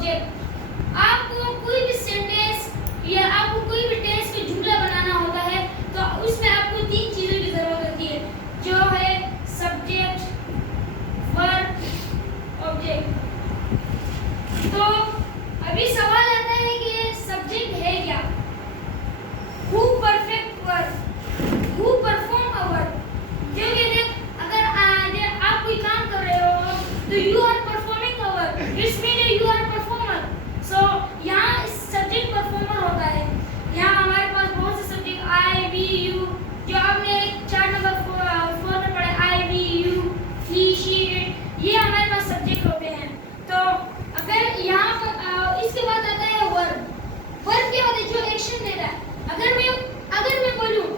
Object. आपको कोई भी सेंटेंस या आपको कोई भी टेंस में जुमला बनाना होता है तो उसमें आपको तीन चीजों की जरूरत होती है, जो है सब्जेक्ट, वर्ब, ऑब्जेक्ट। तो अभी सवाल आता है कि ये सब्जेक्ट है क्या? Who perfect verb, who perform a verb. जो कहते अगर आप कोई काम कर रहे हो तो you are performing a verb, it's mean you are performer. So यहाँ सब्जेक्ट परफॉर्मर होता है। यहाँ हमारे पास बहुत से सब्जेक्ट आई, वी, यू, जो आपने 4 नंबर 4 में पढ़े, I, we, you, he, she, it, ये हमारे पास सब्जेक्ट होते हैं। तो अगर यहाँ पर इसके बाद आता है वर्ब। वर्ब क्या होता है? जो एक्शन देता है। अगर मैं बोलूं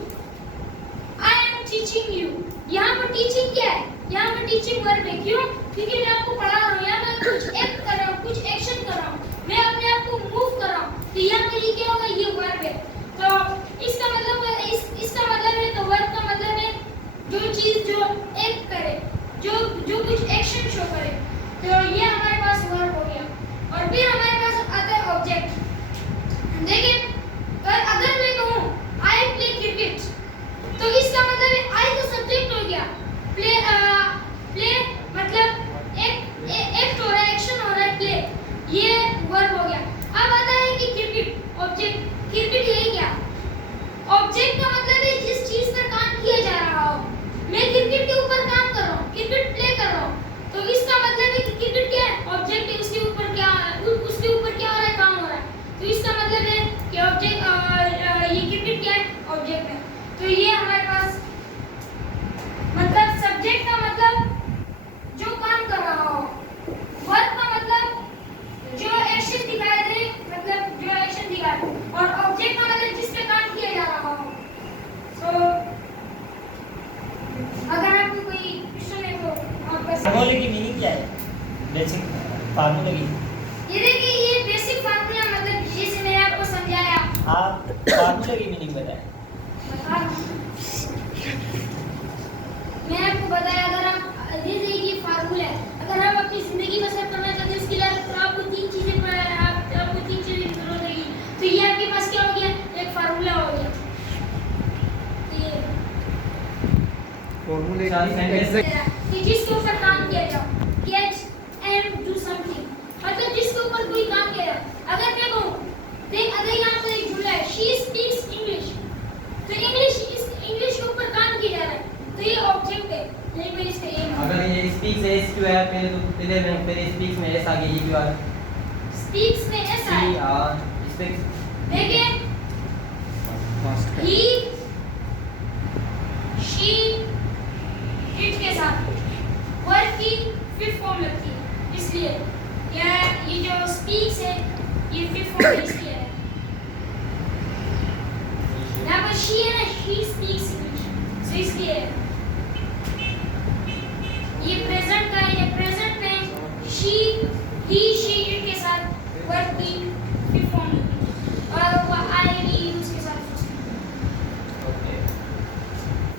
आई एम टीचिंग यू, यहाँ पर टीचिंग क्या है? यहाँ पर टीचिंग वर्ब है। क्यों? क्योंकि मैं आपको पढ़ा रहा हूँ, यहाँ मैं कुछ एक्ट कर रहा हूँ, कुछ एक्शन कर रहा हूँ, मैं अपने आप को मूव कर रहा हूँ, तो यहाँ पर ये क्या होगा? ये वर्ब है। तो इसका मतलब है तो वर्ब का मतलब है जो चीज जो एक्ट करे, जो कुछ एक्शन शो करे। तो ये हमारे पास वर्ब हो गया। और फिर हमारे पास आता है ऑब्जेक्ट। देखिए अगर मैं कहूँ आई प्ले क्रिकेट, तो इसका मतलब है आई तो सब्जेक्ट हो गया, प्ले मतलब एक्ट हो रहा है, एक्शन हो रहा है, प्ले, ये वर्ब हो गया। अब आता है कि क्रिकेट ऑब्जेक्ट। क्रिकेट है क्या? ऑब्जेक्ट का मतलब है जिस चीज पर काम किया जा रहा हो। मैं क्रिकेट के ऊपर काम कर रहा हूँ, क्रिकेट प्ले कर रहा हूँ, तो इसका मतलब है कि क्रिकेट क्या है? ऑब्जेक्ट है, उसके ऊपर क्या हो रहा है? काम हो रहा है। तो इसका मतलब है कि ऑब्जेक्ट ये क्रिकेट क्या है? ऑब्जेक्ट है। तो ये हमारे पास मतलब सब्जेक्ट का मतलब जो काम कर रहा हो, वर्ब का मतलब जो एक्शन दिखाई दे, मतलब जो एक्शन दिखाए, और ऑब्जेक्ट का मतलब जिस पे काम किया जा रहा हो। तो अगर आपको कोई क्वेश्चन है तो आप बस फार्मूले की मीनिंग क्या है? बेसिक फार्मूले की। ये देखिए, ये बेसिक फार्मूला मतलब जैसे मैंने आपको समझाया। आप फार्मूले की मीनिंग बताएं। मैंने आपको बताया, अगर आप जैसे ये फार्मूला है, अगर आप अपनी जिंदगी में सेट करना चाहते हैं उसके लिए तो आपको तीन चीजें की जरूरत रहेगी। तो ये आपके पास क्या हो गया? एक फार्मूला हो गया। ये फॉर्मूले कि जिसके ऊपर काम किया जाए, गेट एंड डू समथिंग, मतलब जिसके ऊपर कोई काम किया जाए। अगर मैं कहूँ देख, अगर यहाँ पर एक जुमला है, शी स्पीक्स इंग्लिश, तो इंग्लिश के ऊपर काम किया जा रहा है, तो ये ऑब्जेक्ट है। नहीं मैं इसका ये अगर ये स्पीक्स है, एस क्यू है, पहले तो फिर स्पीक्स में एस आ गया, ये क्यू आर, स्पीक्स में ऐसा है। स्पीक्स देखिए ही, शी, इट के साथ वर्ब की फिफ्थ फॉर्म लगती है, इसलिए ये जो स्पीक्स है ये फिफ्थ फॉर्म इसलिए है। यहाँ पर शी है ना, शी स्पीक्स इंग्लिश, तो इसलिए ये प्रेजेंट का है। ये प्रेजेंट में शी, ही, शी, इट के साथ वर्ब की